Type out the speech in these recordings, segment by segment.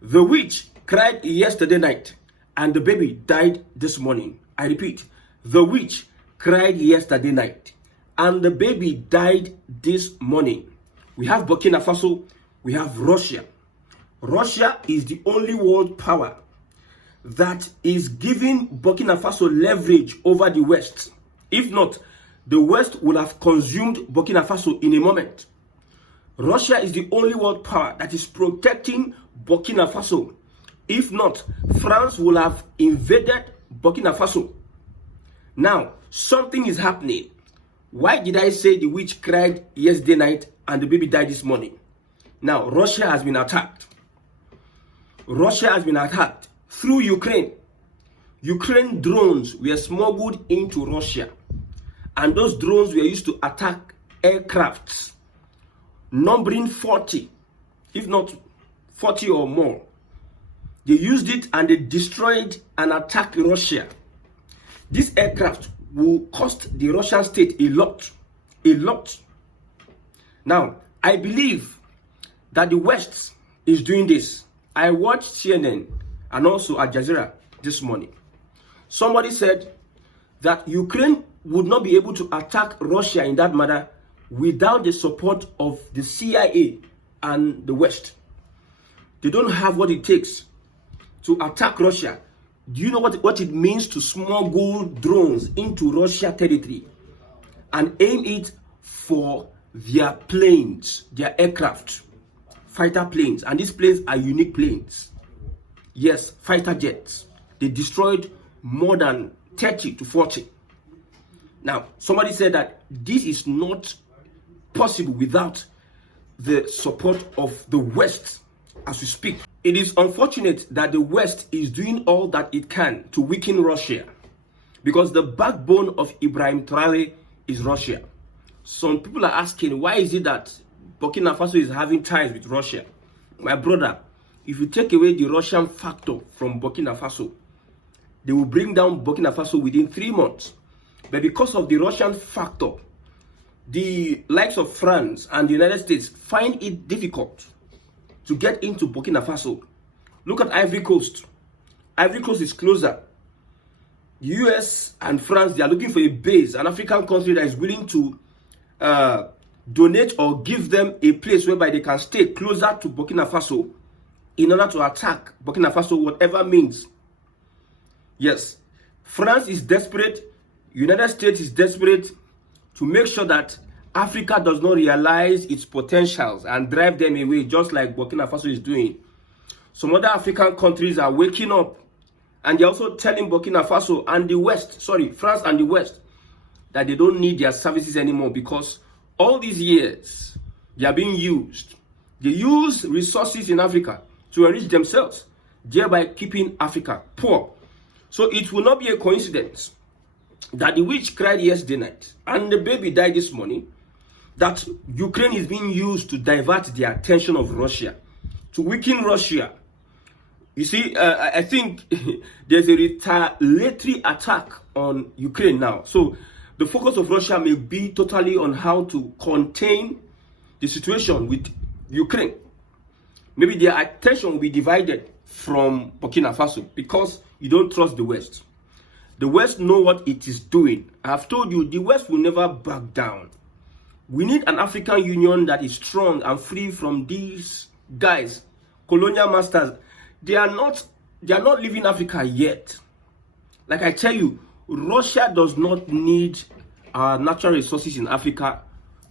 The witch cried yesterday night and the baby died this morning. I repeat, the witch cried yesterday night and the baby died this morning. We have Burkina Faso, we have Russia. Russia is the only world power that is giving Burkina Faso leverage over the West. If not, the West will have consumed Burkina Faso in a moment. Russia is the only world power that is protecting Burkina Faso. If not, France will have invaded Burkina Faso. Now, something is happening. Why did I say the witch cried yesterday night and the baby died this morning? Now, Russia has been attacked. Russia has been attacked through Ukraine. Ukraine drones were smuggled into Russia. And those drones were used to attack aircrafts, numbering 40, if not 40 or more. They used it and they destroyed and attacked Russia. This aircraft will cost the Russian state a lot. A lot. Now, I believe that the West is doing this. I watched CNN and also Al Jazeera this morning. Somebody said that Ukraine would not be able to attack Russia in that manner without the support of the CIA and the West. They don't have what it takes to attack Russia. Do you know what it means to smuggle drones into Russia territory and aim it for their planes, their aircraft, fighter planes? And these planes are unique planes. Yes, fighter jets. They destroyed more than 30 to 40. Now, somebody said that this is not possible without the support of the West as we speak. It is unfortunate that the West is doing all that it can to weaken Russia because the backbone of Ibrahim Traore is Russia. Some people are asking, why is it that Burkina Faso is having ties with Russia? My brother, if you take away the Russian factor from Burkina Faso, they will bring down Burkina Faso within 3 months. But because of the Russian factor, the likes of France and the United States find it difficult to get into Burkina Faso. Look at Ivory Coast. Ivory Coast is closer. The US and France, they are looking for a base, an African country that is willing to donate or give them a place whereby they can stay closer to Burkina Faso in order to attack Burkina Faso, whatever means. Yes, France is desperate. United States is desperate to make sure that Africa does not realize its potentials and drive them away, just like Burkina Faso is doing. Some other African countries are waking up and they're also telling Burkina Faso and the West, France and the West, that they don't need their services anymore because all these years they are being used. They use resources in Africa to enrich themselves, thereby keeping Africa poor. So it will not be a coincidence that the witch cried yesterday night and the baby died this morning, that Ukraine is being used to divert the attention of Russia, to weaken Russia. You see, I think there's a retaliatory attack on Ukraine now. So the focus of Russia may be totally on how to contain the situation with Ukraine. Maybe their attention will be divided from Burkina Faso because you don't trust the West. The West know what it is doing. I have told you, the West will never back down. We need an African Union that is strong and free from these guys, colonial masters. They are not leaving Africa yet. Like I tell you, Russia does not need our natural resources in Africa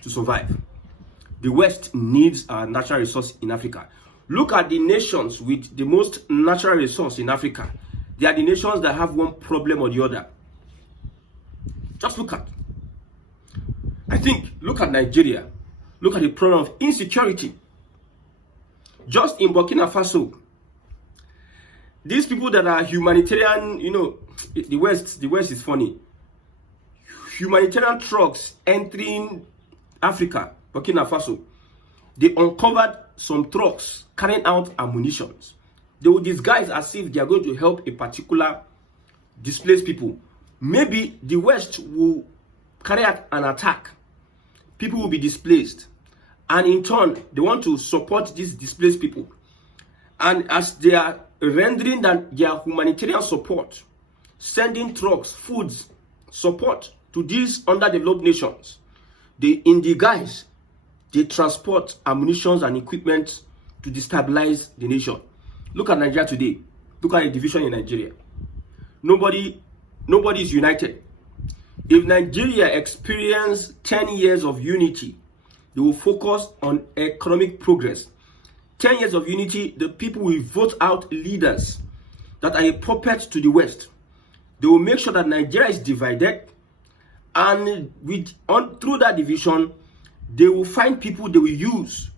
to survive. The West needs our natural resource in Africa. Look at the nations with the most natural resource in Africa. They are the nations that have one problem or the other. Just look at. I think, look at Nigeria. Look at the problem of insecurity. Just in Burkina Faso, these people that are humanitarian, the West is funny. Humanitarian trucks entering Africa, Burkina Faso, they uncovered some trucks carrying out ammunition. They will disguise as if they are going to help a particular displaced people. Maybe the West will carry out an attack. People will be displaced. And in turn, they want to support these displaced people. And as they are rendering their humanitarian support, sending trucks, foods, support to these underdeveloped nations, in the guise, they transport ammunition and equipment to destabilize the nation. Look at Nigeria today. Look at the division in Nigeria. Nobody is united. If Nigeria experience 10 years of unity, they will focus on economic progress. 10 years of unity, the people will vote out leaders that are a puppet to the West. They will make sure that Nigeria is divided, and through that division, they will find people they will use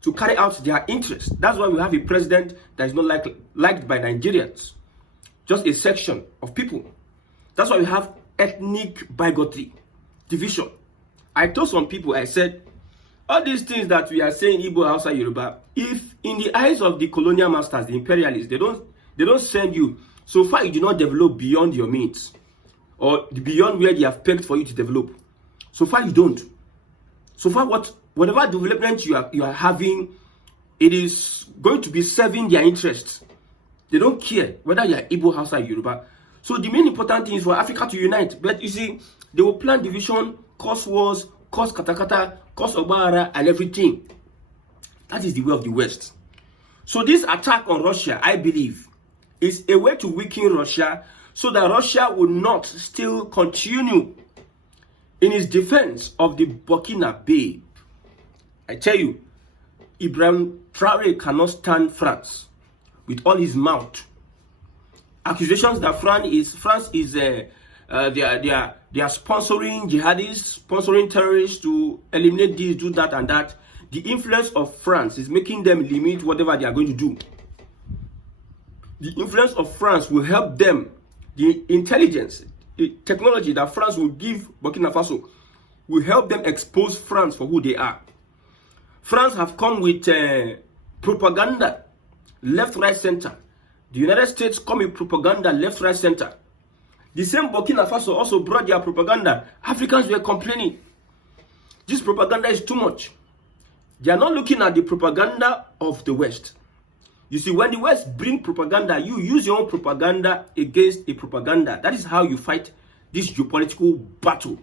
to carry out their interests. That's why we have a president that is not liked by Nigerians, just a section of people. That's why we have ethnic bigotry, division. I told some people, I said, all these things that we are saying, Igbo, Hausa, Yoruba, if in the eyes of the colonial masters, the imperialists, they don't send you, so far you do not develop beyond your means, or beyond where they have pegged for you to develop. So far you don't. So far whatever development you are having, it is going to be serving their interests. They don't care whether you are Igbo, Hausa, Yoruba. So the main important thing is for Africa to unite. But you see, they will plan division, cause wars, cause katakata, cause obara, and everything. That is the way of the West. So this attack on Russia, I believe, is a way to weaken Russia so that Russia will not still continue in its defense of the Burkina babe. I tell you, Ibrahim Traoré cannot stand France with all his mouth. Accusations that France is they are sponsoring jihadists, sponsoring terrorists to eliminate this, do that, and that. The influence of France is making them limit whatever they are going to do. The influence of France will help them. The intelligence, the technology that France will give Burkina Faso will help them expose France for who they are. France have come with propaganda, left, right, center. The United States come with propaganda, left, right, center. The same Burkina Faso also brought their propaganda. Africans were complaining. This propaganda is too much. They are not looking at the propaganda of the West. You see, when the West bring propaganda, you use your own propaganda against a propaganda. That is how you fight this geopolitical battle.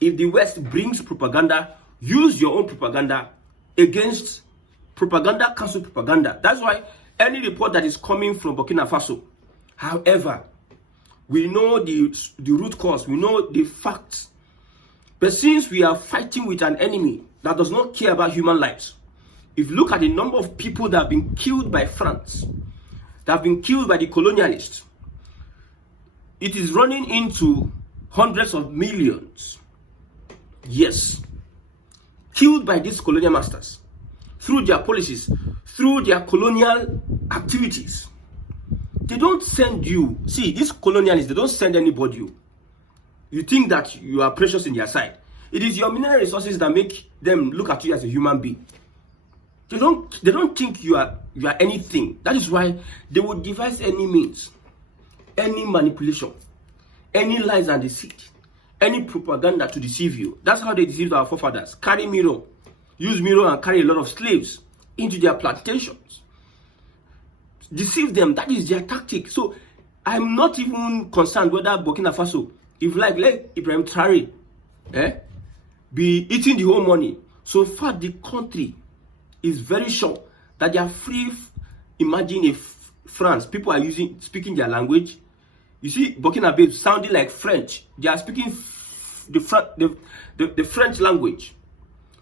If the West brings propaganda, use your own propaganda against propaganda, cancel propaganda. That's why any report that is coming from Burkina Faso, however, we know the root cause, we know the facts. But since we are fighting with an enemy that does not care about human lives, if you look at the number of people that have been killed by France, that have been killed by the colonialists, it is running into hundreds of millions. Yes. Killed by these colonial masters through their policies, through their colonial activities. They don't send you. See, these colonialists, they don't send anybody you. You think that you are precious in their sight. It is your mineral resources that make them look at you as a human being. They don't think you are anything. That is why they will devise any means, any manipulation, any lies and deceit, any propaganda to deceive you. That's how they deceived our forefathers. Carry mirror, use mirror and carry a lot of slaves into their plantations. Deceive them. That is their tactic. So I'm not even concerned whether Burkina Faso, if let Ibrahim Traoré be eating the whole money. So far the country is very sure that they are free. Imagine if France, people are speaking their language. You see Burkina Faso sounding like French. They are speaking the French language,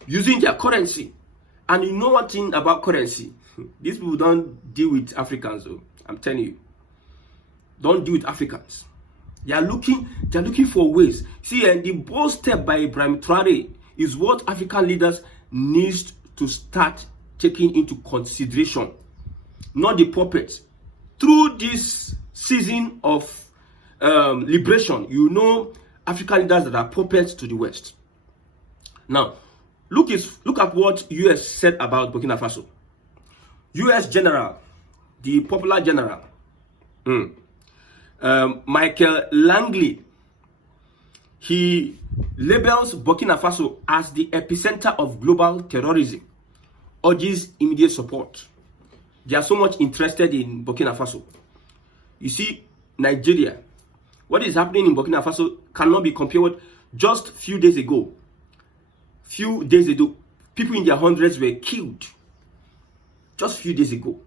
using their currency. And you know one thing about currency, these people don't deal with Africans. Though. I'm telling you, don't deal with Africans. They are looking for ways. See, and the bold step by Ibrahim Traoré is what African leaders need to start taking into consideration, not the puppets. Through this season of liberation, you know African leaders that are puppets to the West. Now, look at what US said about Burkina Faso. US general, the popular general, Michael Langley, he labels Burkina Faso as the epicenter of global terrorism, urges immediate support. They are so much interested in Burkina Faso. You see, Nigeria, what is happening in Burkina Faso cannot be compared with just few days ago. People in their hundreds were killed. Just few days ago.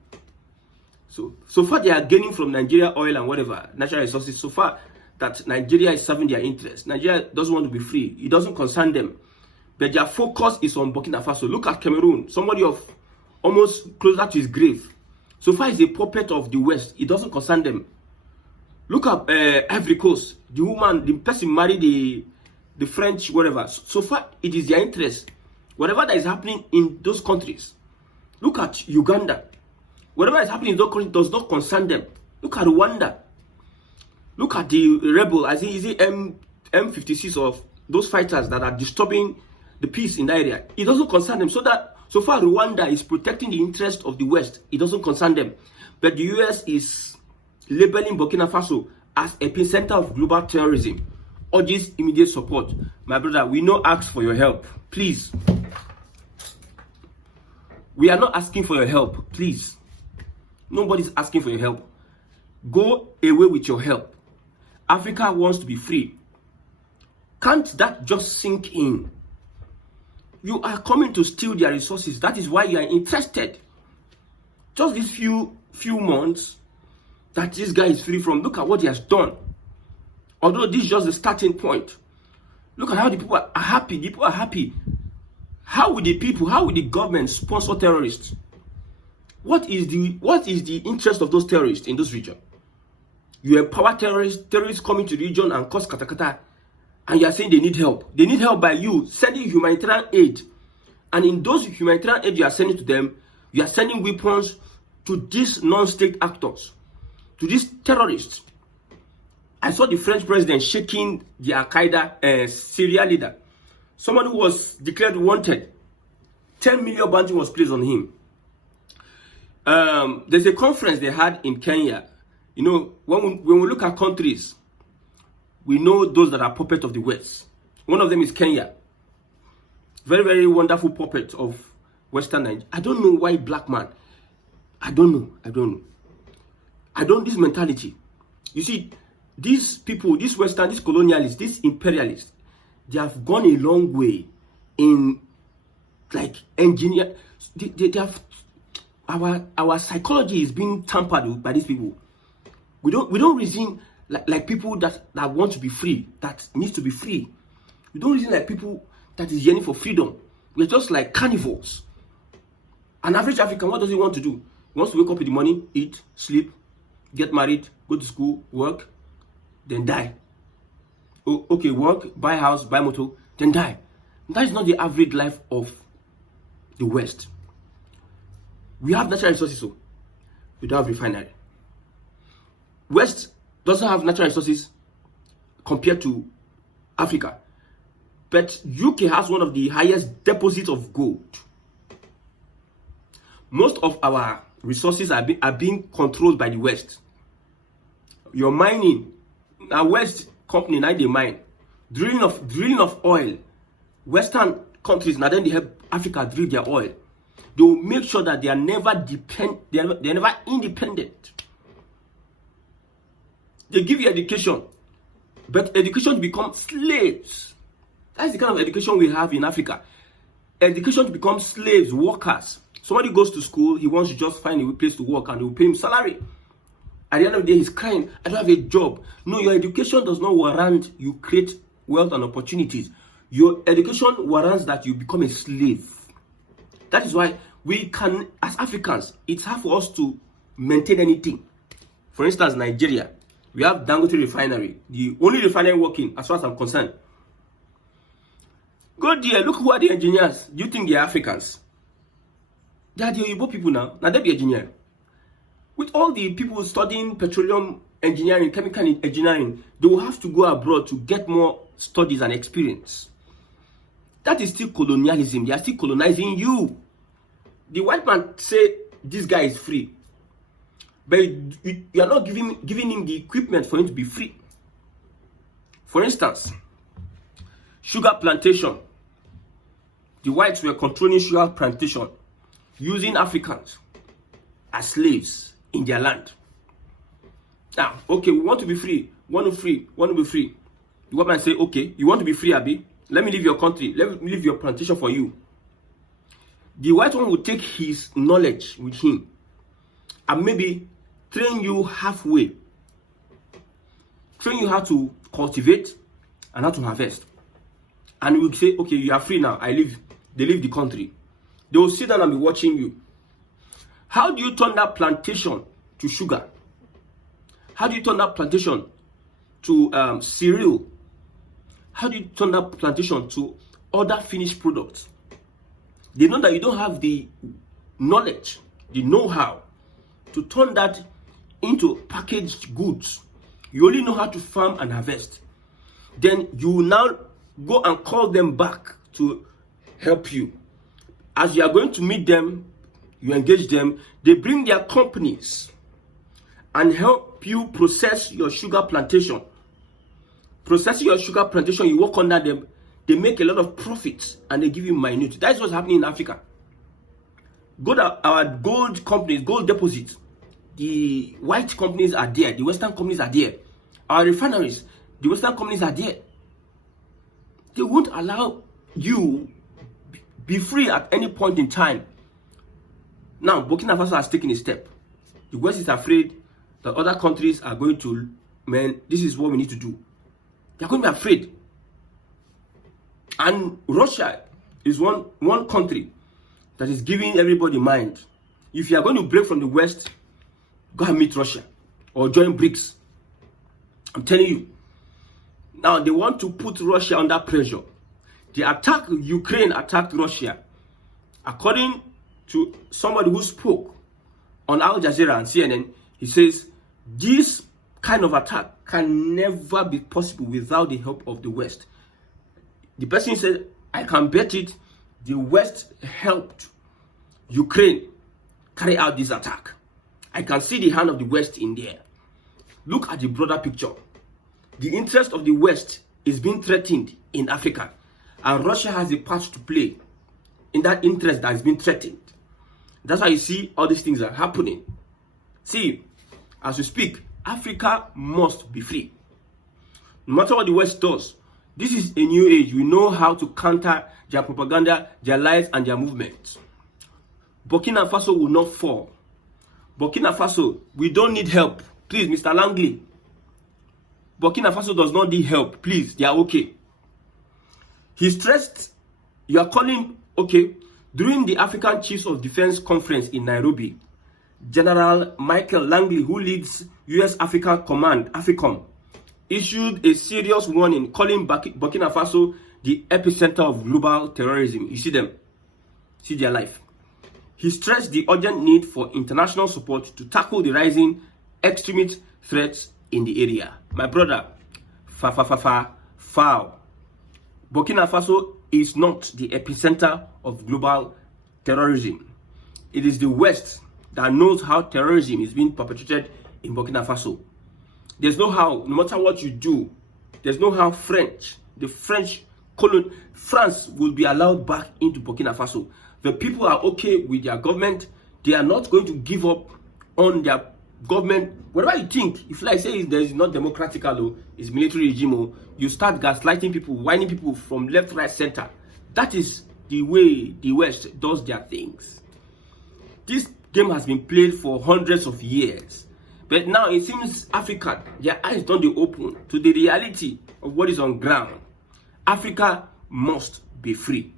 So far they are gaining from Nigeria oil and whatever, natural resources. So far that Nigeria is serving their interests. Nigeria doesn't want to be free. It doesn't concern them. But their focus is on Burkina Faso. Look at Cameroon, somebody of almost closer to his grave. So far he's a puppet of the West. It doesn't concern them. Look at Ivory Coast. The person married the French, whatever. So far it is their interest. Whatever that is happening in those countries. Look at Uganda. Whatever is happening in those countries does not concern them. Look at Rwanda. Look at the rebel, is it M56 of those fighters that are disturbing the peace in that area. It doesn't concern them. So far Rwanda is protecting the interest of the West. It doesn't concern them. But the US is labeling Burkina Faso as epicenter of global terrorism. Urges immediate support. My brother, we no ask for your help. Please. We are not asking for your help. Please. Nobody's asking for your help. Go away with your help. Africa wants to be free. Can't that just sink in? You are coming to steal their resources. That is why you are interested. Just these few months that this guy is free from, look at what he has done. Although this is just the starting point. Look at how the people are happy. The people are happy. How will the government sponsor terrorists? What is the interest of those terrorists in this region? You empower terrorists coming to the region and cause katakata, and you are saying they need help. They need help by you sending humanitarian aid. And in those humanitarian aid you are sending to them, you are sending weapons to these non-state actors, to these terrorists. I saw the French president shaking the Al-Qaeda Syria leader. Someone who was declared wanted. 10 million bounty was placed on him. There's a conference they had in Kenya. You know, when we look at countries, we know those that are puppets of the West. One of them is Kenya. Very, very wonderful puppet of Western Nigeria. I don't know why black man. I don't know. This mentality. You see, these people, these Western, these colonialists, these imperialists, they have gone a long way in like engineer. They have our psychology is being tampered with by these people. We don't reason like people that want to be free, that needs to be free. We don't reason like people that is yearning for freedom. We're just like carnivores. An average African, what does he want to do? He wants to wake up in the morning, eat, sleep, get married, go to school, work, then die. Oh, okay, work, buy house, buy motor, then die. That is not the average life of the West. We have natural resources, so we don't have refinery. West doesn't have natural resources compared to Africa. But UK has one of the highest deposits of gold. Most of our resources are being controlled by the West. You're mining. Now West company, now they mine. Drilling of oil. Western countries, now then they help Africa drill their oil. They will make sure that they are never they're never independent. They give you education, but education to become slaves. That's the kind of education we have in Africa. Education to become slaves, workers. Somebody goes to school, he wants to just find a place to work and they will pay him salary. At the end of the day, he's crying, I don't have a job. No, your education does not warrant you create wealth and opportunities. Your education warrants that you become a slave. That is why we can, as Africans, it's hard for us to maintain anything. For instance, Nigeria, we have Dangote refinery, the only refinery working as far as I'm concerned. Go there, look who are the engineers. Do you think they are Africans? They are the Igbo people now. Now they be engineer. With all the people studying petroleum engineering, chemical engineering, they will have to go abroad to get more studies and experience. That is still colonialism. They are still colonizing you. The white man say this guy is free, but you are not giving him the equipment for him to be free. For instance, sugar plantation. The whites were controlling sugar plantation using Africans. as slaves in their land. Now, okay, we want to be free, want to be free. The white man say, okay, you want to be free, Abi? Let me leave your country, let me leave your plantation for you. The white one will take his knowledge with him and maybe train you halfway. Train you how to cultivate and how to harvest. And we will say, okay, you are free now. They leave the country. They will sit down and be watching you. How do you turn that plantation to sugar? How do you turn that plantation to cereal? How do you turn that plantation to other finished products? They know that you don't have the knowledge, the know-how to turn that into packaged goods. You only know how to farm and harvest. Then you now go and call them back to help you. As you are going to meet them, you engage them, they bring their companies and help you process your sugar plantation. Processing your sugar plantation, you work under them, they make a lot of profits and they give you minute. That's what's happening in Africa. Our gold companies, gold deposits, the white companies are there, the Western companies are there. Our refineries, the Western companies are there. They won't allow you be free at any point in time. Now, Burkina Faso has taken a step. The West is afraid that other countries are going to, man, this is what we need to do. They're going to be afraid. And Russia is one country that is giving everybody mind. If you are going to break from the West, go and meet Russia or join BRICS. I'm telling you. Now, they want to put Russia under pressure. Ukraine attacked Russia. According to somebody who spoke on Al Jazeera and CNN, he says, this kind of attack can never be possible without the help of the West. The person said, I can bet it, the West helped Ukraine carry out this attack. I can see the hand of the West in there. Look at the broader picture. The interest of the West is being threatened in Africa, and Russia has a part to play in that interest that is being threatened. That's why you see all these things are happening. See, as we speak, Africa must be free. No matter what the West does, this is a new age. We know how to counter their propaganda, their lies, and their movements. Burkina Faso will not fall. Burkina Faso, we don't need help. Please, Mr. Langley. Burkina Faso does not need help. Please, they are okay. He stressed, you are calling, okay, during the African Chiefs of Defense Conference in Nairobi, General Michael Langley, who leads U.S. Africa Command, AFRICOM, issued a serious warning calling Burkina Faso the epicenter of global terrorism. You see them. See their life. He stressed the urgent need for international support to tackle the rising extremist threats in the area. My brother, foul. Burkina Faso is not the epicenter of global terrorism. It is the West that knows how terrorism is being perpetrated in Burkina Faso. There's no how, no matter what you do, there's no how the French colony, France will be allowed back into Burkina Faso. The people are okay with their government. They are not going to give up on their government. Whatever you think, if like say there's not democratical, it's military regime, you start gaslighting people, whining people from left, right, center. That is the way the West does their things. This game has been played for hundreds of years. But now it seems Africa, their eyes don't open to the reality of what is on ground. Africa must be free.